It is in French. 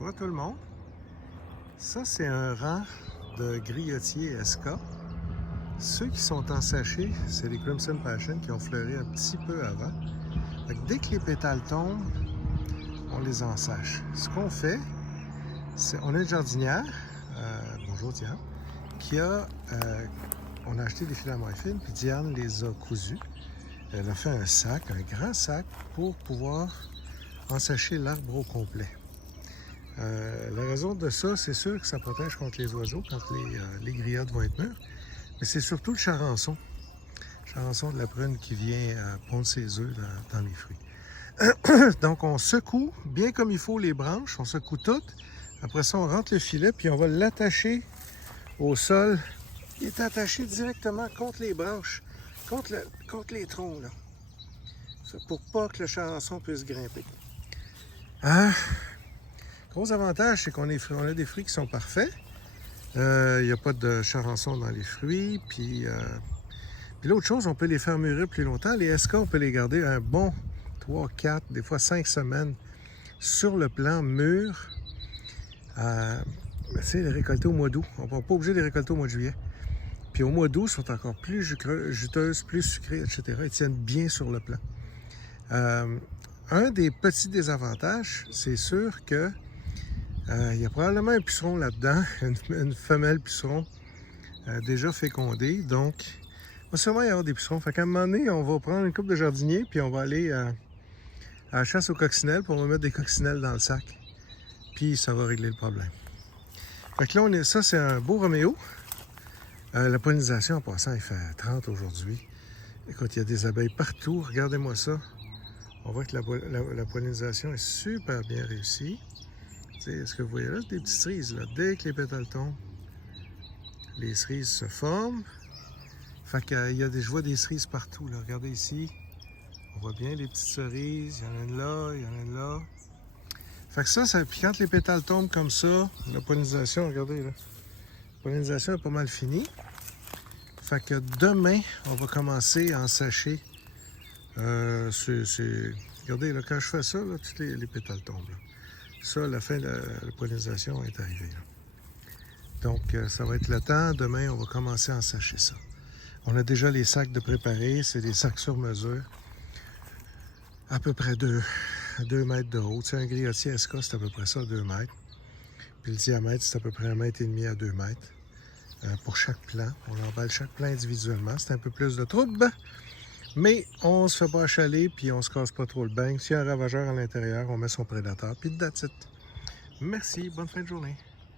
Bonjour à tout le monde. Ça, c'est un rang de griotiers SK. Ceux qui sont en sachet, c'est les Crimson Passion qui ont fleuri un petit peu avant. Fait que dès que les pétales tombent, on les ensèche. Ce qu'on fait, c'est on a une jardinière, bonjour Diane, on a acheté des filaments fines, puis Diane les a cousus. Elle a fait un sac, un grand sac, pour pouvoir ensacher l'arbre au complet. La raison de ça, c'est sûr que ça protège contre les oiseaux quand les griottes vont être mûres, mais c'est surtout le charançon. Le charançon de la prune qui vient pondre ses œufs dans les fruits. Donc, on secoue bien comme il faut les branches, on secoue toutes. Après ça, on rentre le filet, puis on va l'attacher au sol. Il est attaché directement contre les branches, contre les troncs, là. Ça, pour pas que le charançon puisse grimper. Gros avantage, c'est qu'on a des fruits qui sont parfaits. Il n'y a pas de charançon dans les fruits. Puis l'autre chose, on peut les faire mûrir plus longtemps. Les SK, on peut les garder un bon 3, 4, des fois 5 semaines sur le plan mûr. C'est les récolter au mois d'août. On n'est pas obligé de les récolter au mois de juillet. Puis au mois d'août, ils sont encore plus juteuses, plus sucrées, etc. Ils tiennent bien sur le plan. Un des petits désavantages, c'est sûr que il y a probablement un puceron là-dedans, une femelle puceron déjà fécondée. Donc, il va sûrement y avoir des pucerons. Fait qu'à un moment donné, on va prendre une coupe de jardinier, puis on va aller à la chasse aux coccinelles, puis on va mettre des coccinelles dans le sac. Puis ça va régler le problème. Fait que là, ça, c'est un beau Roméo. La pollinisation, en passant, il fait 30 aujourd'hui. Écoute, il y a des abeilles partout. Regardez-moi ça. On voit que la pollinisation est super bien réussie. Est-ce que vous voyez là, des petites cerises, là, dès que les pétales tombent, les cerises se forment. Fait que je vois des cerises partout, là. Regardez ici, on voit bien les petites cerises, il y en a une là, il y en a une là. Fait que puis quand les pétales tombent comme ça, la pollinisation, regardez là, la pollinisation est pas mal finie. Fait que demain, on va commencer à ensacher. Regardez, là, quand je fais ça, là, tous les pétales tombent, là. Ça, la fin de la pollinisation est arrivée, là. Donc, ça va être le temps. Demain, on va commencer à ensacher ça. On a déjà les sacs de préparés. C'est des sacs sur mesure. À peu près 2 mètres de haut. Tu sais, un griotier SK, c'est à peu près ça, 2 mètres. Puis le diamètre, c'est à peu près 1,5 mètre à 2 mètres. Pour chaque plant. On emballe chaque plant individuellement. C'est un peu plus de trouble. Mais on se fait pas achaler, puis on se casse pas trop le bain. S'il y a un ravageur à l'intérieur, on met son prédateur, puis that's it. Merci, bonne fin de journée.